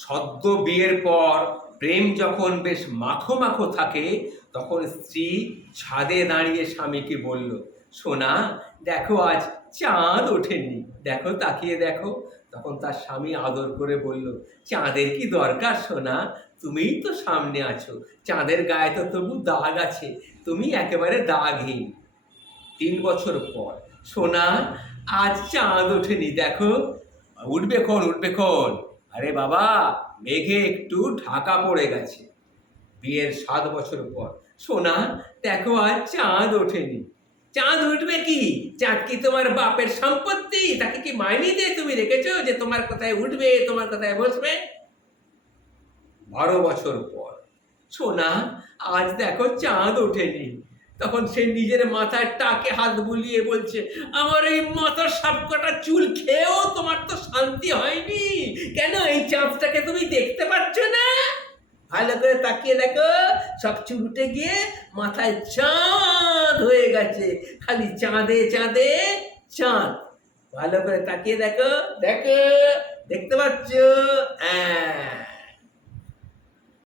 সদ্য বিয়ের পর প্রেম যখন বেশ মাখো মাখো থাকে, তখন স্ত্রী ছাদে দাঁড়িয়ে স্বামীকে বলল, সোনা দেখো আজ চাঁদ ওঠেনি, দেখো তাকিয়ে দেখো। তখন তার স্বামী আদর করে বলল, চাঁদের কি দরকার সোনা, তুমিই তো সামনে আছো, চাঁদের গায়ে তো তবু দাগ আছে, তুমি একেবারে দাগহীন। 3 বছর পর, সোনা আজ চাঁদ ওঠেনি, দেখো। উঠবে ক্ষণ, উঠবে ক্ষণ। আরে বাবা, মেঘে একটু ঢাকা পড়ে গেছে। বিয়ের 7 বছর পর, সোনা দেখো আজ চাঁদ ওঠেনি। চাঁদ উঠবে কি? চাঁদ কি তোমার বাপের সম্পত্তি? তাকে কি মাইনে দিয়ে তুমি রেখেছো যে তোমার কথায় উঠবে, তোমার কথায় বসবে? 12 বছর পর, সোনা আজ দেখো চাঁদ ওঠেনি। তখন সে নিজের মাথায় টাকে হাত বুলিয়ে বলছে, আমার এই মাথার সবকটা চুল খেয়েও তোমার তো শান্তি হয়নি কেন? এই চাঁদটাকে তুমি দেখতে পাচ্ছ না? ভালো করে তাকিয়ে দেখো, সব চুল উঠে গিয়ে মাথায় চাঁদ হয়ে গেছে, খালি চাঁদে চাঁদে চাঁদ। ভালো করে তাকিয়ে দেখো, দেখো, দেখতে পাচ্ছ? হ্যাঁ।